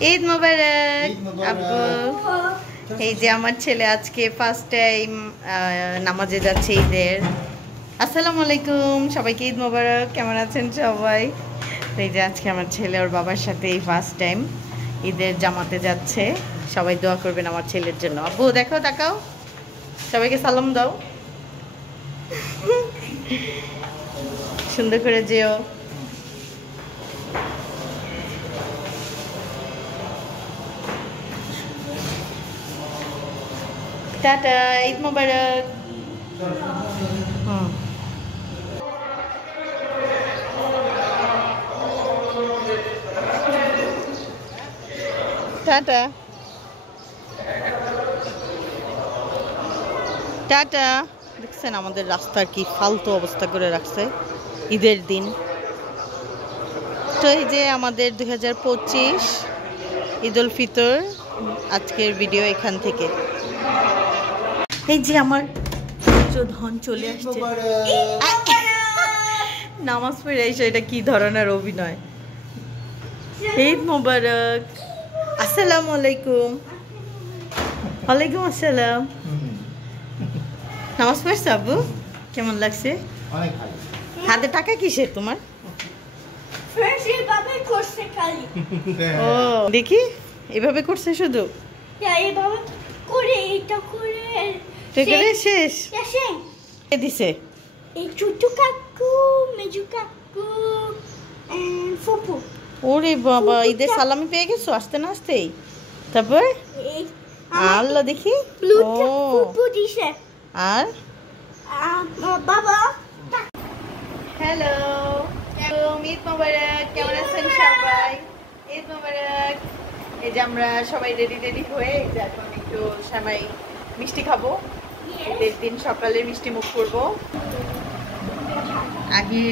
ঈদ মোবারক আব্বু। এই যে আমার ছেলে আজকে ফার্স্ট টাইম নামাজে যাচ্ছে ঈদের। আসসালামু আলাইকুম, সবাইকে ঈদ মোবারক। কেমন আছেন সবাই? এই যে আজকে আমার ছেলে ওর বাবার সাথে এই ফার্স্ট টাইম ঈদের জামাতে যাচ্ছে। সবাই দোয়া করবেন আমার ছেলের জন্য। আব্বু দেখো, তাকাও, সবাইকে সালাম দাও, সুন্দর করে যেও। Tata, Eid Mubarak. Tata tata. দেখছেন আমাদের রাস্তার কি ফালতু অবস্থা করে রাখছে ঈদের দিন। তো এই যে আমাদের 2025 ঈদ উল ফিতর আজকের ভিডিও এখান থেকে। এই যে আমার ধন চলে আসছে নামাজ পড়ে এসে। এটা কি ধরনের অভিনয়? ঈদ মোবারক, আসসালামু আলাইকুম। ওয়ালাইকুম আসসালাম। নামাজ পড়ছো আব্বু? কেমন লাগছে? হাতে টাকা কিসের তোমার? ও দেখি, এভাবে করছে শুধু শেষ দিছে। ওরে বাবা, ঈদের সালামি পেয়ে গেছো আসতে না আসতেই? তারপর আল্লাহ দেখি। আর বাবা হ্যালো, ঈদ মোবারক। কেমন আছেন সবাই? ঈদ মোবারক। এই যে আমরা সবাই রেডি হয়ে এখন একটু সেমাই মিষ্টি খাবো। ঈদের দিন সকালে মিষ্টি মুখ করবো। আগে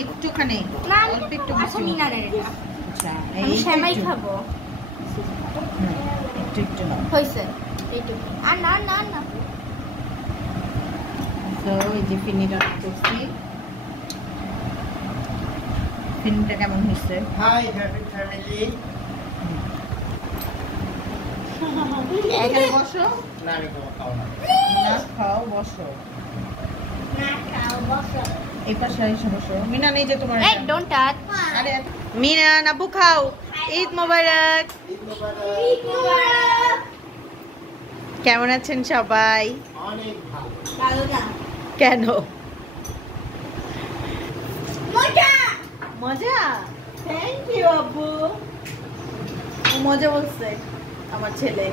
একটুখানি অল্প একটু সেমাই খাবো। একটু একটু হয়েছে। তো এই যে ফিনিটা করছি। ফিনিটা কেমন হয়েছে? High happy family. এখানে বসো। না আমি খাও না। না খাও, বসো। না খাও, বসো। এই পাশে এসে বসো। মিনা নেই যে তোমার? এই ডোন্ট টাচ। আরে মিনা, আব্বু খাও। ঈদ মোবারক। ঈদ মোবারক। ঈদ মোবারক। কেমন আছেন সবাই? অনেক ভালো। ভালো না কেন? মজা মজা। থ্যাংক ইউ আব্বু। মজা বলছে আমার ছেলে।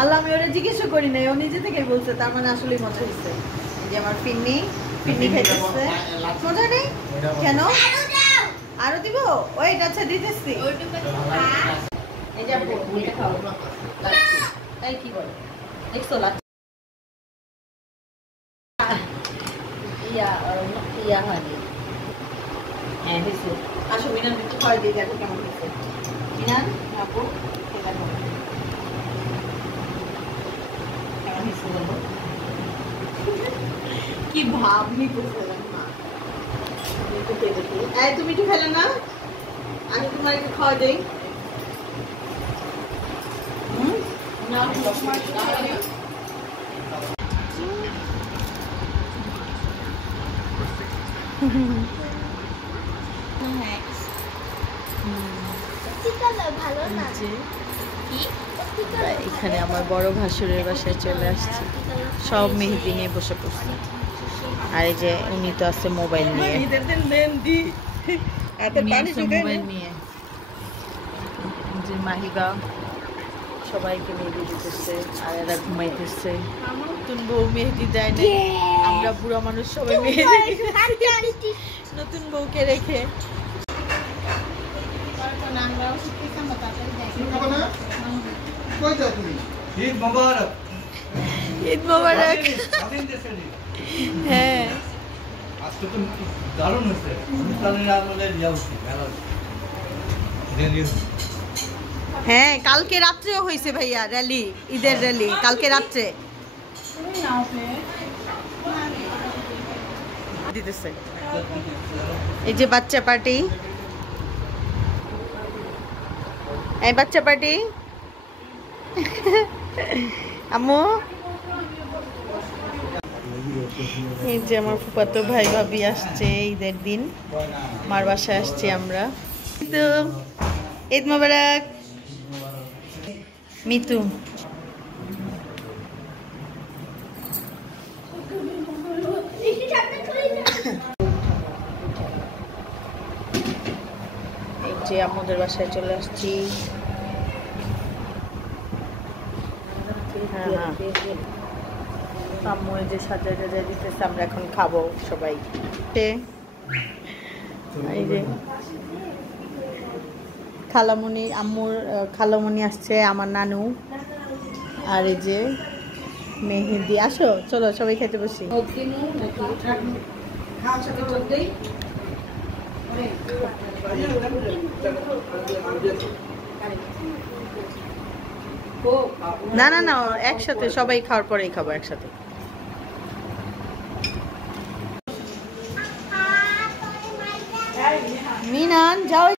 আল্লাহ, আমি ওরা জিজ্ঞেসও করি নাই, ও নিজে থেকে বলছে, তার মানে আসলেই মজা হয়েছে। যে আমার ফিন্নি খাইতেছে। মজা নেই কেন? আরো দিব? ওয়েট, আচ্ছা দিতেছি। এই যে আপু এটা খাও। তাই কি বলে দেখছো? ইয়া হয়নি। হ্যাঁ হয়েছে। আসো মিনান একটু খাওয়াই দিয়ে দেখো কেমন হয়েছে। মিনান আপু দেখো কেমন হয়েছে বলো। কি ভাব নিতেছিলাম না। তুমি একটু খেলে না, আমি তোমার একটু খাওয়া দেই। এখানে আমার বড় ভাসুরের বাসায় চলে আসছি। সব মেহেদি নিয়ে বসে পড়ছে। আর এই যে উনি তো আছে মোবাইল নিয়ে। মোবাইল নিয়ে যে মাহিবা সবাইকে মেহেদি দিতেছে, আর এরা ঘুমাইতেছে। নতুন বউ মেহেদি দেয় না, আমরা বুড়া মানুষ সবাই মেহেদি নতুন বউকে রেখে। ঈদ মোবারক। ঈদ মোবারক। হ্যাঁ আজকে তো দারুণ হয়েছে। হ্যাঁ কালকে রাত্রেও হয়েছে ভাইয়া র্যালি, ঈদের র্যালি কালকে রাত্রে দিতেছে। এই যে বাচ্চা পার্টি এই বাচ্চা পার্টি আম্মু এই যে আমার ফুফাতো ভাই ভাবি আসছে ঈদের দিন মার বাসায় আসছি আমরা তো ঈদ মোবারক মিতু এই যে আমাদের বাসায় চলে আসছি আম্মু এই যে সাজায় টাজায় দিতেছে আমরা এখন খাবো সবাই এই যে খালামণি আম্মুর খালামণি আসছে আমার নানু আর এই যে মেহেদি আসো চলো সবাই খেতে বসি না না না একসাথে সবাই খাওয়ার পরেই খাবো একসাথে মিনান যাও